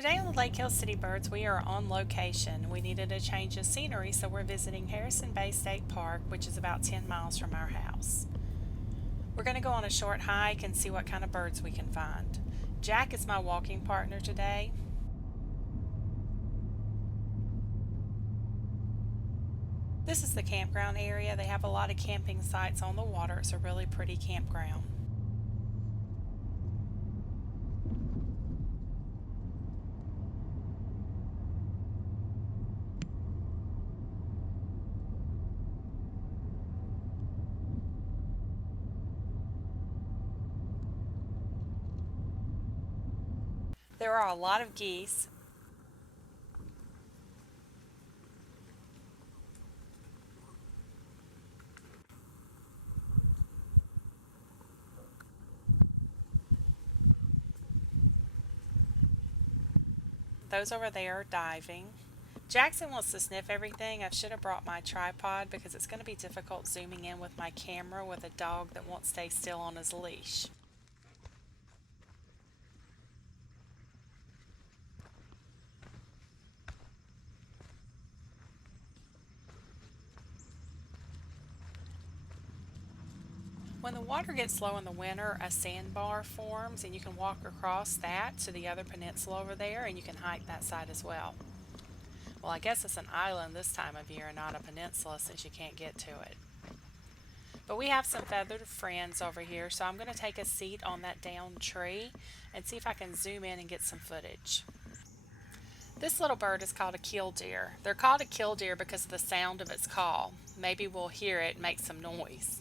Today on the Lake Hill City Birds, we are on location. We needed a change of scenery, so we're visiting Harrison Bay State Park, which is about 10 miles from our house. We're going to go on a short hike and see what kind of birds we can find. Jack is my walking partner today. This is the campground area. They have a lot of camping sites on the water. It's a really pretty campground. There are a lot of geese. Those over there are diving. Jackson wants to sniff everything. I should have brought my tripod because it's going to be difficult zooming in with my camera with a dog that won't stay still on his leash. When the water gets low in the winter, a sandbar forms and you can walk across that to the other peninsula over there and you can hike that side as well. Well, I guess it's an island this time of year and not a peninsula since you can't get to it. But we have some feathered friends over here, so I'm going to take a seat on that downed tree and see if I can zoom in and get some footage. This little bird is called a killdeer. They're called a killdeer because of the sound of its call. Maybe we'll hear it make some noise.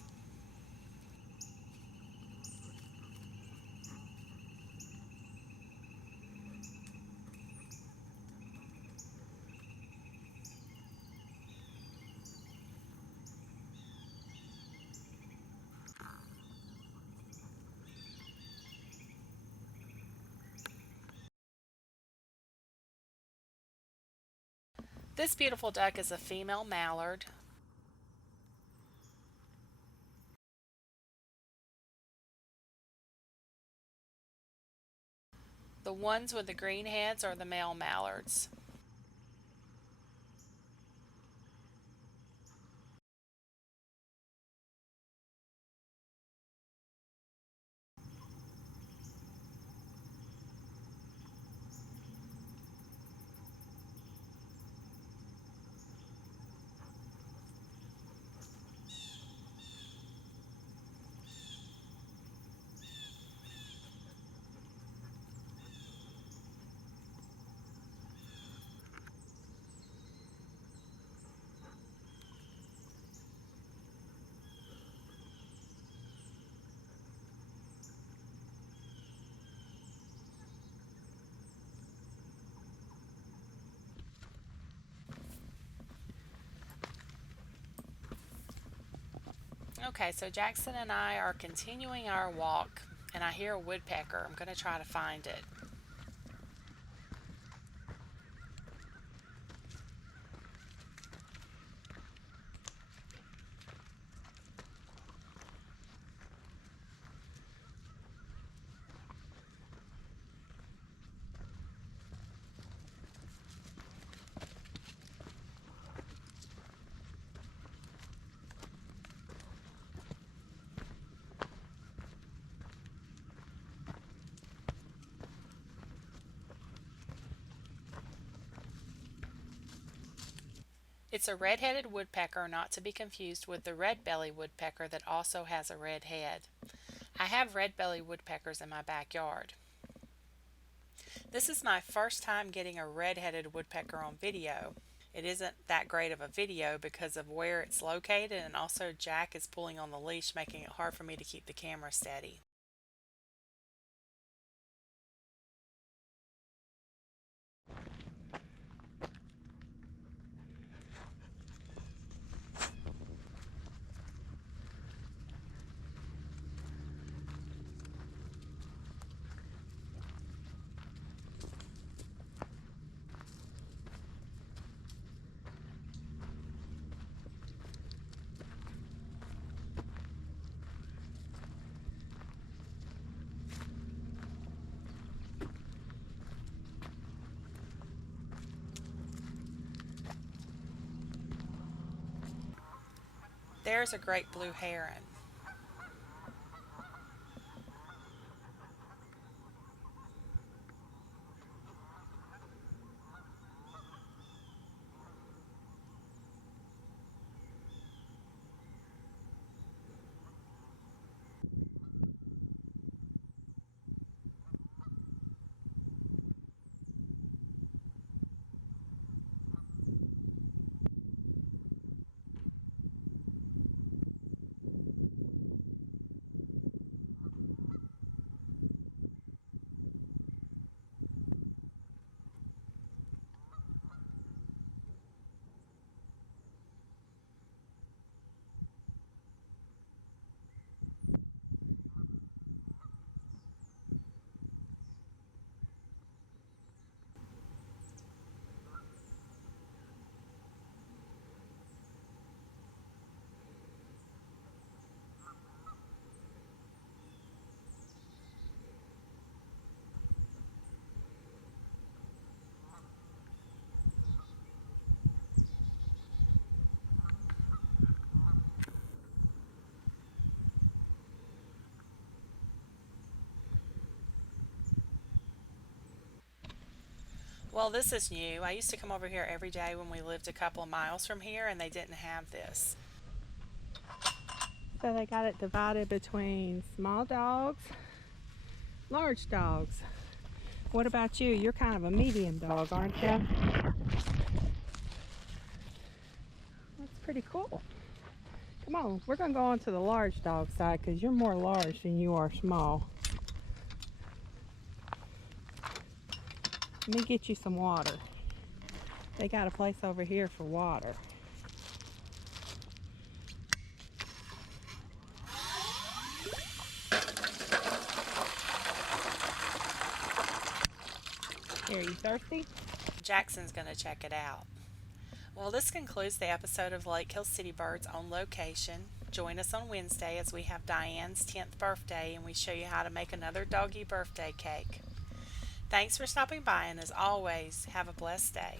This beautiful duck is a female mallard. The ones with the green heads are the male mallards. Okay, so Jackson and I are continuing our walk, and I hear a woodpecker. I'm going to try to find it. It's a red-headed woodpecker, not to be confused with the red-bellied woodpecker that also has a red head. I have red-bellied woodpeckers in my backyard. This is my first time getting a red-headed woodpecker on video. It isn't that great of a video because of where it's located, and also Jack is pulling on the leash, making it hard for me to keep the camera steady. There's a great blue heron. Well, this is new. I used to come over here every day when we lived a couple of miles from here, and they didn't have this. So they got it divided between small dogs, large dogs. What about you? You're kind of a medium dog, aren't you? That's pretty cool. Come on, we're going to go on to the large dog side because you're more large than you are small. Let me get you some water. They got a place over here for water. Here, you thirsty? Jackson's going to check it out. Well, this concludes the episode of Lake Hill City Birds on location. Join us on Wednesday as we have Diane's 10th birthday and we show you how to make another doggy birthday cake. Thanks for stopping by, and as always, have a blessed day.